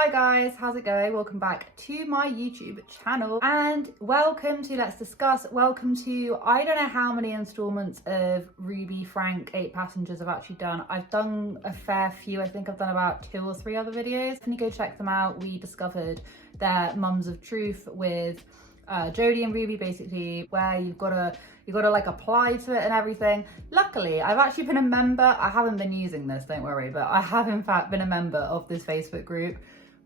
Hi guys, how's it going? Welcome back to my YouTube channel and welcome to Let's Discuss. Welcome to, I don't know how many installments of Ruby Frank 8 Passengers I've actually done. I've done a fair few. I think I've done about 2 or 3 other videos. Can you go check them out? We discovered their Mums of Truth with Jody and Ruby, basically, where you've got to like apply to it and everything. Luckily, I've actually been a member. I haven't been using this, don't worry, but I have in fact been a member of this Facebook group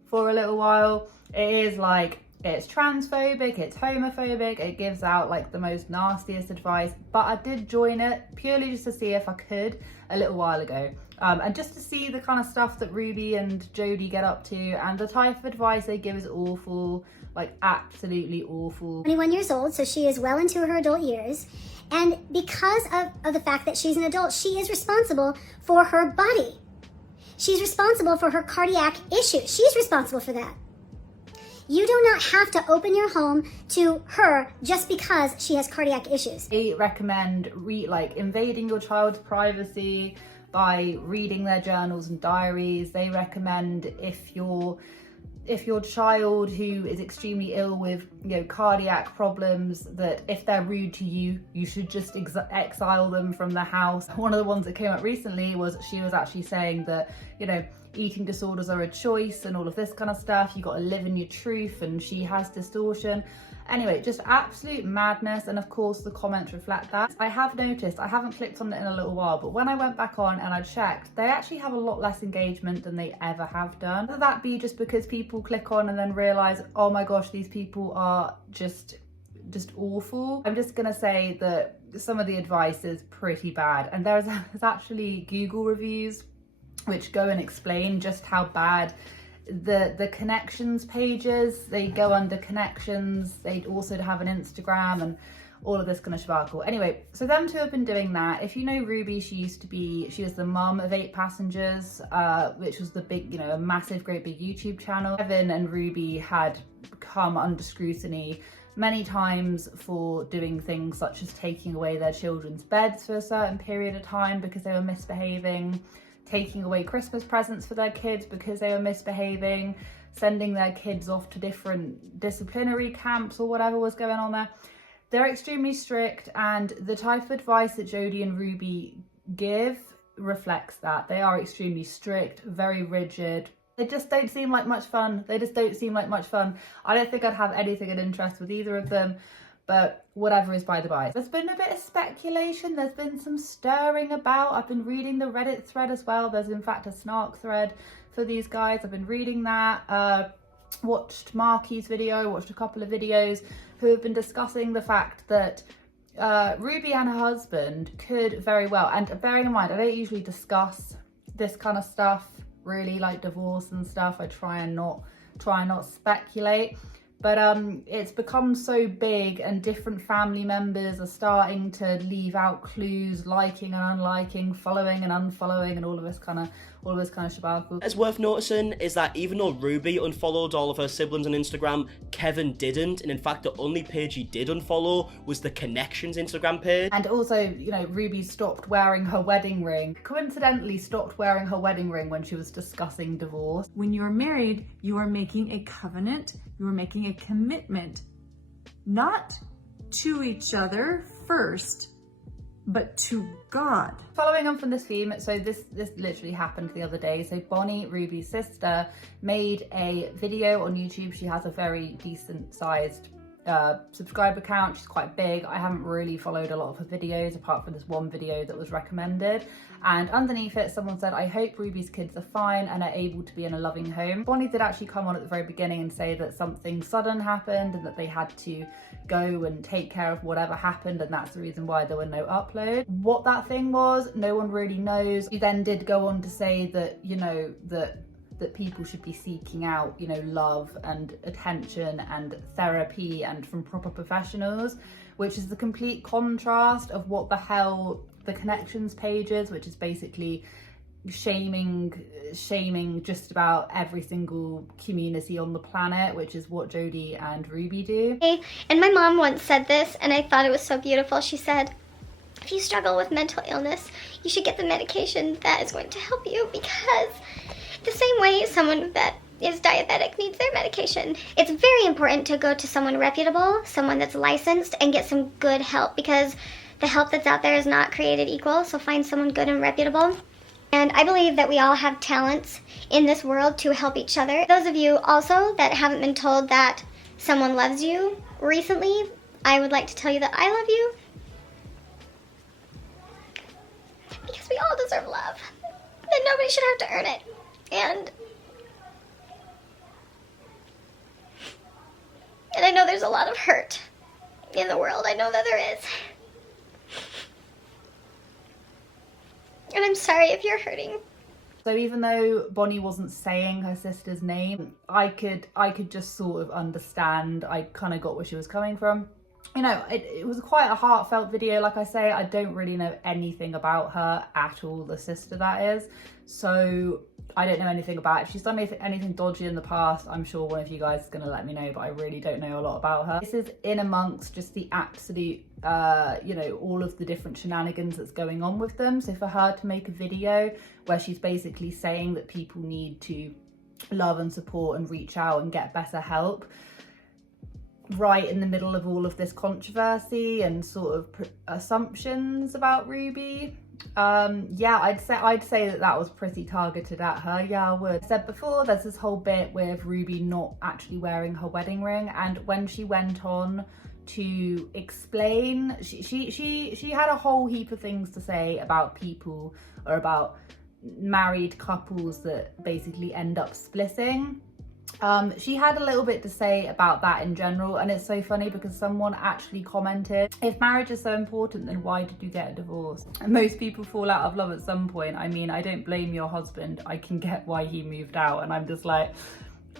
for a little while. It is like, it's transphobic, it's homophobic, it gives out like the most nastiest advice, but I did join it purely just to see if I could a little while ago. And just to see the kind of stuff that Ruby and Jody get up to, and the type of advice they give is awful, like absolutely awful. 21 years old, so she is well into her adult years. And because of the fact that she's an adult, she is responsible for her body. She's responsible for her cardiac issues. She's responsible for that. You do not have to open your home to her just because she has cardiac issues. They recommend invading your child's privacy by reading their journals and diaries. They recommend if your child who is extremely ill with cardiac problems, that if they're rude to you, you should just exile them from the house. One of the ones that came up recently was she was actually saying that eating disorders are a choice and all of this kind of stuff. You got to live in your truth, and she has distortion. Anyway, just absolute madness, and of course the comments reflect that. I have noticed, I haven't clicked on it in a little while, but when I went back on and I checked, they actually have a lot less engagement than they ever have done. Whether that be just because people click on and then realise, oh my gosh, these people are just awful. I'm just gonna say that some of the advice is pretty bad, and there's actually Google reviews which go and explain just how bad the ConneXions pages. They go under ConneXions. They also have an Instagram and all of this kind of sparkle. Anyway, so them two have been doing that. If you know Ruby, she was the mum of 8 Passengers, which was the big, a massive, great big YouTube channel. Kevin and Ruby had come under scrutiny many times for doing things such as taking away their children's beds for a certain period of time because they were misbehaving, taking away Christmas presents for their kids because they were misbehaving, sending their kids off to different disciplinary camps or whatever was going on there. They're extremely strict, and the type of advice that Jody and Ruby give reflects that. They are extremely strict, very rigid. They just don't seem like much fun. I don't think I'd have anything of interest with either of them, but whatever is by the by. There's been a bit of speculation, there's been some stirring about. I've been reading the Reddit thread as well. There's in fact a snark thread for these guys. I've been reading that, watched Marky's video, watched a couple of videos who have been discussing the fact that Ruby and her husband could very well, and bearing in mind, I don't usually discuss this kind of stuff, really, like divorce and stuff. I try and not speculate. But it's become so big, and different family members are starting to leave out clues, liking and unliking, following and unfollowing, and all of this kind of shabacle. It's worth noticing is that even though Ruby unfollowed all of her siblings on Instagram, Kevin didn't, and in fact the only page he did unfollow was the ConneXions Instagram page. And also, Ruby stopped wearing her wedding ring. Coincidentally stopped wearing her wedding ring when she was discussing divorce. When you're married, you are making a covenant, you are making a commitment, not to each other first, but to God. Following on from this theme, so this literally happened the other day. So Bonnie, Ruby's sister, made a video on YouTube. She has a very decent sized subscriber count. She's quite big. I haven't really followed a lot of her videos apart from this one video that was recommended, and underneath it someone said, I hope Ruby's kids are fine and are able to be in a loving home. Bonnie did actually come on at the very beginning and say that something sudden happened and that they had to go and take care of whatever happened, and that's the reason why there were no uploads. What that thing was, no one really knows. She then did go on to say that that people should be seeking out, love and attention and therapy and from proper professionals, which is the complete contrast of what the hell the ConneXions page is, which is basically shaming just about every single community on the planet, which is what Jody and Ruby do. And my mom once said this, and I thought it was so beautiful. She said, if you struggle with mental illness, you should get the medication that is going to help you, because the same way someone that is diabetic, needs their medication. It's very important to go to someone reputable, someone that's licensed, and get some good help, because the help that's out there is not created equal, so find someone good and reputable. And I believe that we all have talents in this world to help each other. Those of you also that haven't been told that someone loves you recently, I would like to tell you that I love you. Because we all deserve love. That nobody should have to earn it. And I know there's a lot of hurt in the world. I know that there is. And I'm sorry if you're hurting. So even though Bonnie wasn't saying her sister's name, I could just sort of understand. I kind of got where she was coming from. You know, it was quite a heartfelt video. Like I say, I don't really know anything about her at all, the sister that is. So I don't know anything about it. If she's done anything dodgy in the past, I'm sure one of you guys is going to let me know, but I really don't know a lot about her. This is in amongst just the absolute, you know, all of the different shenanigans that's going on with them. So for her to make a video where she's basically saying that people need to love and support and reach out and get better help, right in the middle of all of this controversy and sort of assumptions about Ruby, yeah, I'd say that was pretty targeted at her. Yeah, I would. I said before, there's this whole bit with Ruby not actually wearing her wedding ring, and when she went on to explain, she had a whole heap of things to say about people, or about married couples that basically end up splitting. She had a little bit to say about that in general, and it's so funny because someone actually commented, if marriage is so important, then why did you get a divorce? And most people fall out of love at some point. I mean, I don't blame your husband. I can get why he moved out, and I'm just like,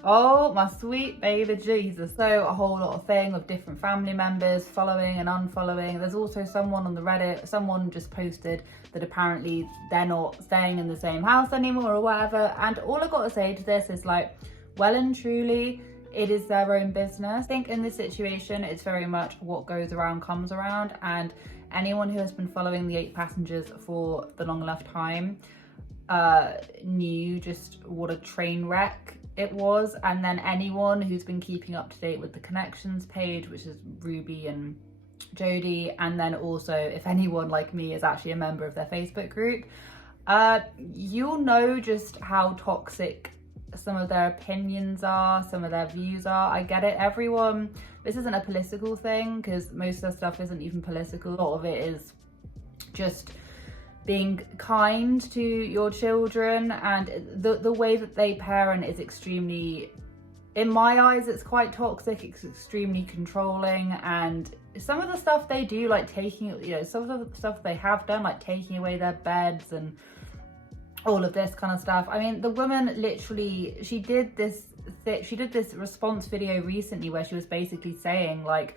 oh my sweet baby Jesus. So a whole lot of thing of different family members following and unfollowing. There's also someone on the Reddit, someone just posted that apparently they're not staying in the same house anymore or whatever, and all I got to say to this is like, well and truly, it is their own business. I think in this situation, it's very much what goes around comes around, and anyone who has been following the 8 passengers for the long enough time knew just what a train wreck it was. And then anyone who's been keeping up to date with the ConneXions page, which is Ruby and Jody, and then also if anyone like me is actually a member of their Facebook group, you'll know just how toxic some of their opinions are, some of their views are. I get it, everyone, this isn't a political thing, because most of their stuff isn't even political. A lot of it is just being kind to your children, and the way that they parent is extremely, in my eyes, it's quite toxic. It's extremely controlling, and some of the stuff they do, like taking, you know, some of the stuff they have done, like taking away their beds and all of this kind of stuff. I mean, the woman literally, she did this response video recently where she was basically saying, like,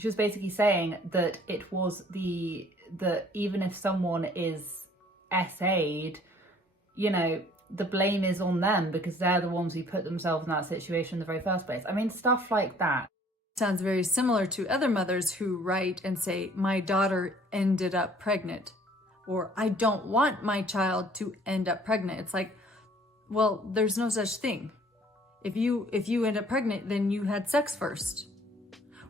that it was that even if someone is SA'd, you know, the blame is on them because they're the ones who put themselves in that situation in the very first place. I mean, stuff like that. Sounds very similar to other mothers who write and say, my daughter ended up pregnant, or I don't want my child to end up pregnant. It's like, well, there's no such thing. If you end up pregnant, then you had sex first.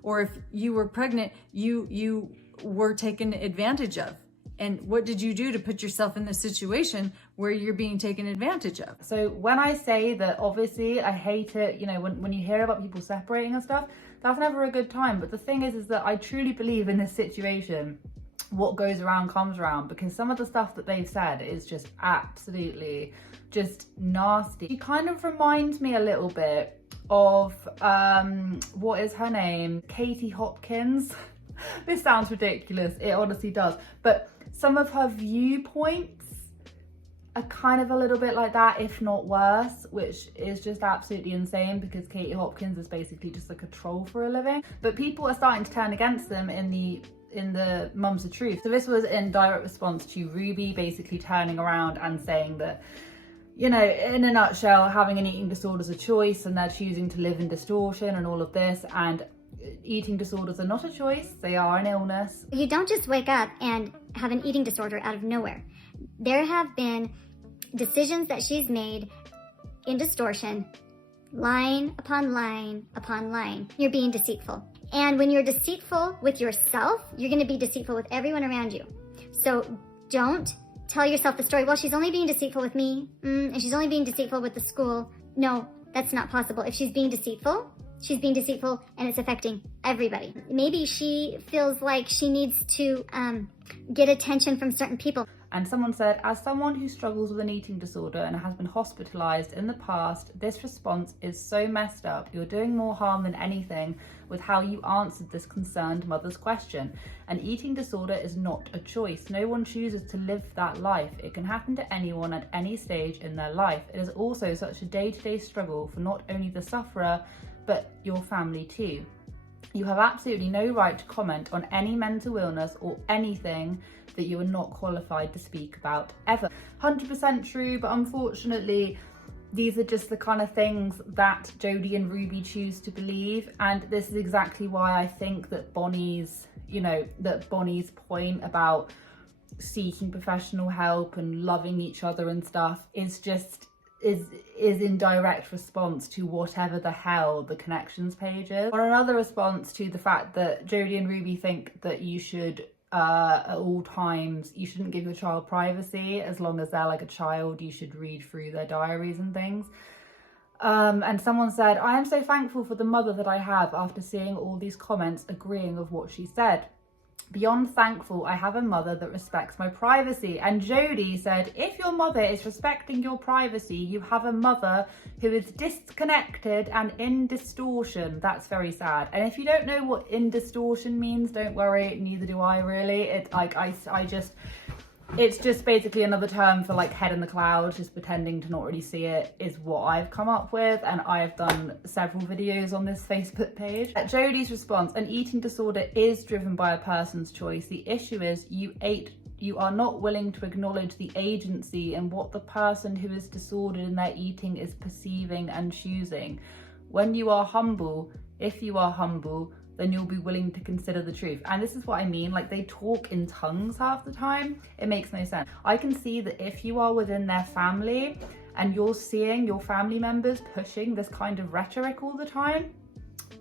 Or if you were pregnant, you were taken advantage of. And what did you do to put yourself in the situation where you're being taken advantage of? So when I say that, obviously, I hate it, you know, when you hear about people separating and stuff, that's never a good time. But the thing is that I truly believe in this situation, what goes around comes around, because some of the stuff that they've said is just absolutely just nasty. She kind of reminds me a little bit of, what is her name? Katie Hopkins. This sounds ridiculous, it honestly does. But some of her viewpoints are kind of a little bit like that, if not worse, which is just absolutely insane because Katie Hopkins is basically just like a troll for a living. But people are starting to turn against them in the Mums of Truth. So this was in direct response to Ruby basically turning around and saying that, you know, in a nutshell, having an eating disorder is a choice and they're choosing to live in distortion and all of this, and eating disorders are not a choice, they are an illness. You don't just wake up and have an eating disorder out of nowhere. There have been decisions that she's made in distortion line upon line upon line. You're being deceitful. And when you're deceitful with yourself, you're going to be deceitful with everyone around you. So don't tell yourself the story, well, she's only being deceitful with me, and she's only being deceitful with the school. No, that's not possible. If she's being deceitful and it's affecting everybody. Maybe she feels like she needs to get attention from certain people. And someone said, as someone who struggles with an eating disorder and has been hospitalized in the past, this response is so messed up. You're doing more harm than anything with how you answered this concerned mother's question. An eating disorder is not a choice. No one chooses to live that life. It can happen to anyone at any stage in their life. It is also such a day-to-day struggle for not only the sufferer, but your family too. You have absolutely no right to comment on any mental illness or anything that you are not qualified to speak about ever. 100% true, but unfortunately, these are just the kind of things that Jody and Ruby choose to believe. And this is exactly why I think that Bonnie's point about seeking professional help and loving each other and stuff is in direct response to whatever the hell the ConneXions page is. Or another response to the fact that Jody and Ruby think that you should at all times, you shouldn't give your child privacy. As long as they're like a child, you should read through their diaries and things. And someone said, I am so thankful for the mother that I have after seeing all these comments agreeing with what she said. Beyond thankful, I have a mother that respects my privacy. And Jody said, if your mother is respecting your privacy, you have a mother who is disconnected and in distortion. That's very sad. And if you don't know what in distortion means, don't worry, neither do I really. It's just basically another term for like head in the clouds, just pretending to not really see it is what I've come up with, and I've done several videos on this Facebook page. At Jody's response, an eating disorder is driven by a person's choice. The issue is you are not willing to acknowledge the agency and what the person who is disordered in their eating is perceiving and choosing. When you are humble, if you are humble, then you'll be willing to consider the truth. And this is what I mean, like they talk in tongues half the time. It makes no sense. I can see that if you are within their family and you're seeing your family members pushing this kind of rhetoric all the time,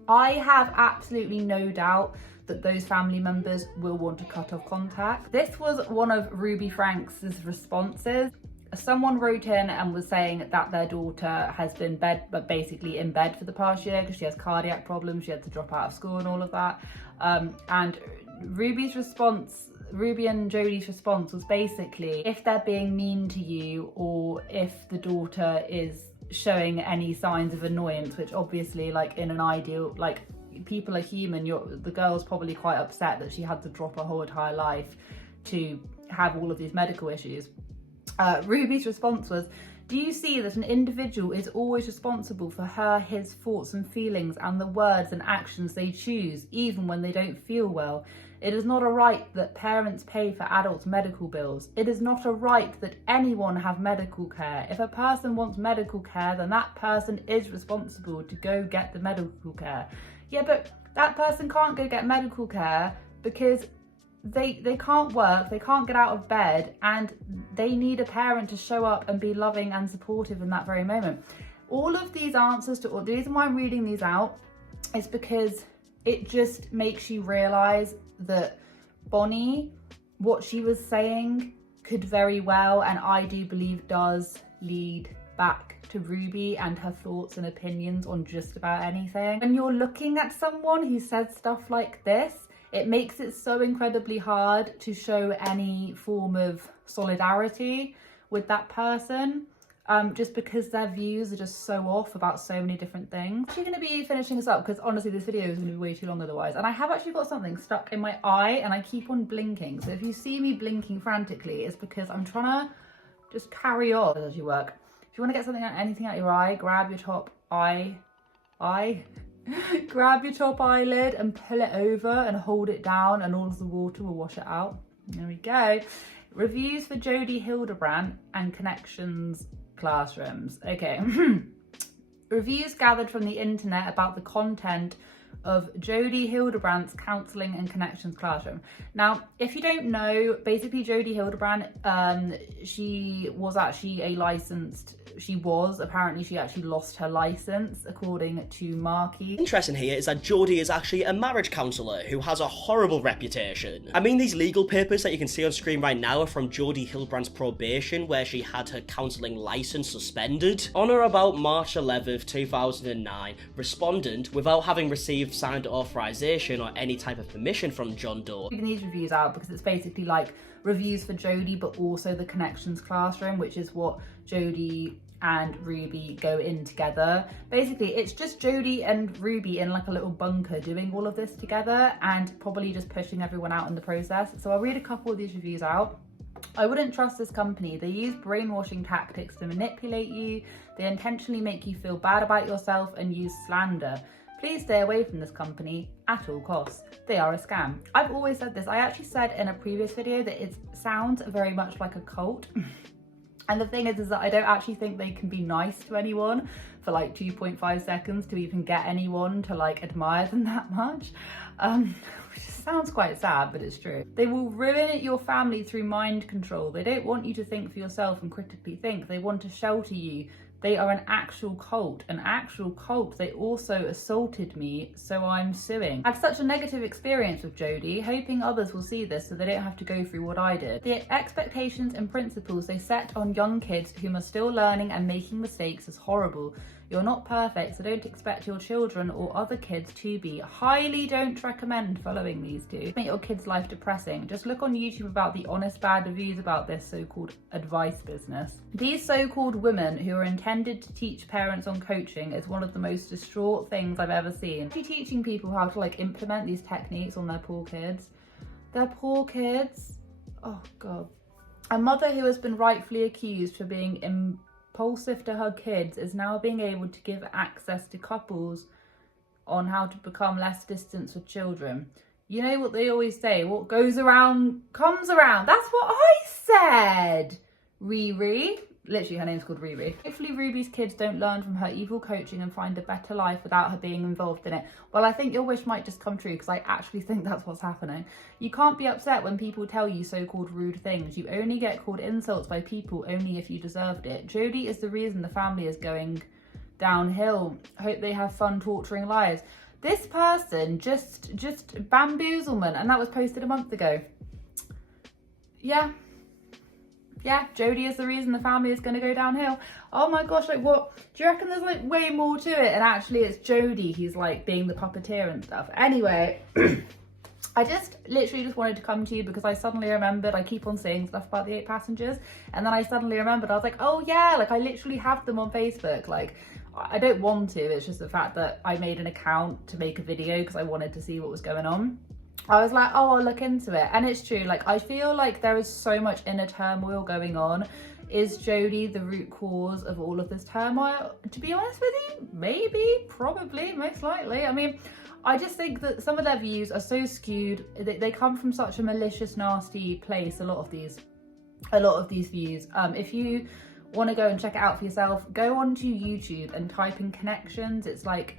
I have absolutely no doubt that those family members will want to cut off contact. This was one of Ruby Franke's responses. Someone wrote in and was saying that their daughter has been basically in bed for the past year because she has cardiac problems. She had to drop out of school and all of that. And Ruby and Jody's response was basically, if they're being mean to you or if the daughter is showing any signs of annoyance, which obviously, like in an ideal, like people are human, the girl's probably quite upset that she had to drop her whole entire life to have all of these medical issues. Ruby's response was, do you see that an individual is always responsible for his thoughts and feelings and the words and actions they choose, even when they don't feel well? It is not a right that parents pay for adults' medical bills. It is not a right that anyone have medical care. If a person wants medical care, then that person is responsible to go get the medical care. Yeah, but that person can't go get medical care because they can't work, they can't get out of bed, and they need a parent to show up and be loving and supportive in that very moment. All of these answers the reason why I'm reading these out is because it just makes you realize that Bonnie, what she was saying could very well, and I do believe does, lead back to Ruby and her thoughts and opinions on just about anything. When you're looking at someone who says stuff like this, it makes it so incredibly hard to show any form of solidarity with that person, just because their views are just so off about so many different things. I'm actually going to be finishing this up because honestly this video is going to be way too long otherwise, and I have actually got something stuck in my eye and I keep on blinking, so if you see me blinking frantically it's because I'm trying to just carry on as you work. If you want to get anything out your eye, grab your top grab your top eyelid and pull it over and hold it down, and all of the water will wash it out. There we go. Reviews for Jody Hildebrandt and ConneXions classrooms. Okay. Reviews gathered from the internet about the content of Jody Hildebrandt's Counselling and ConneXions classroom. Now, if you don't know, basically Jody Hildebrandt, she was actually apparently she actually lost her license, according to Markey. Interesting here is that Jody is actually a marriage counsellor who has a horrible reputation. I mean, these legal papers that you can see on screen right now are from Jody Hildebrandt's probation, where she had her counselling license suspended. On or about March 11th, 2009, respondent, without having received signed authorization or any type of permission from John Doe. Reading these reviews out because it's basically like reviews for Jody, but also the ConneXions classroom, which is what Jody and Ruby go in together. Basically, it's just Jody and Ruby in like a little bunker doing all of this together and probably just pushing everyone out in the process. So I'll read a couple of these reviews out. I wouldn't trust this company. They use brainwashing tactics to manipulate you. They intentionally make you feel bad about yourself and use slander. Please stay away from this company at all costs. They are a scam. I've always said this. I actually said in a previous video that it sounds very much like a cult. And the thing is that I don't actually think they can be nice to anyone for like 2.5 seconds to even get anyone to like admire them that much. Which sounds quite sad, but it's true. They will ruin your family through mind control. They don't want you to think for yourself and critically think. They want to shelter you. They are an actual cult. They also assaulted me, so I'm suing. I had such a negative experience with Jody, hoping others will see this so they don't have to go through what I did. The expectations and principles they set on young kids whom are still learning and making mistakes is horrible. You're not perfect, so don't expect your children or other kids to be. Highly don't recommend following these two. Make your kid's life depressing. Just look on YouTube about the honest bad reviews about this so-called advice business. These so-called women who are intended to teach parents on coaching is one of the most distraught things I've ever seen. Actually teaching people how to like implement these techniques on their poor kids. Their poor kids. Oh God. A mother who has been rightfully accused for being impulsive to her kids is now being able to give access to couples on how to become less distant with children. You know what they always say, what goes around comes around. That's what I said. Riri. Literally, her name's called Ruby. Hopefully Ruby's kids don't learn from her evil coaching and find a better life without her being involved in it. Well, I think your wish might just come true because I actually think that's what's happening. You can't be upset when people tell you so-called rude things. You only get called insults by people only if you deserved it. Jody is the reason the family is going downhill. Hope they have fun torturing lives. This person just bamboozlement, and that was posted a month ago. Yeah, Jody is the reason the family is going to go downhill. Oh my gosh, like what? Do you reckon there's like way more to it? And actually it's Jody who's like being the puppeteer and stuff. Anyway, I just literally wanted to come to you because I suddenly remembered, I keep on saying stuff about the 8 passengers. And then I suddenly remembered, I was like, oh yeah, like I literally have them on Facebook. Like I don't want to, it's just the fact that I made an account to make a video because I wanted to see what was going on. I was like, oh, I'll look into it. And it's true, like I feel like there is so much inner turmoil going on. Is Jody the root cause of all of this turmoil? To be honest with you, maybe, probably, most likely. I mean, I just think that some of their views are so skewed. They come from such a malicious, nasty place, a lot of these views. If you want to go and check it out for yourself, go onto YouTube and type in ConneXions. It's like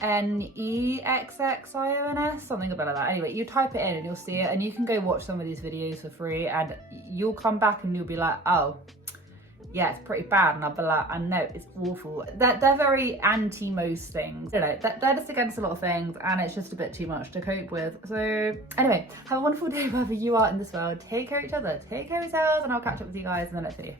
ConneXions, something about that. Anyway, you type it in and you'll see it, and you can go watch some of these videos for free and you'll come back and you'll be like, oh yeah, it's pretty bad. And I'll be like, I know, it's awful. They're very anti most things, you know, they're just against a lot of things and it's just a bit too much to cope with. So anyway, have a wonderful day wherever you are in this world. Take care of each other, take care of yourselves, and I'll catch up with you guys in the next video.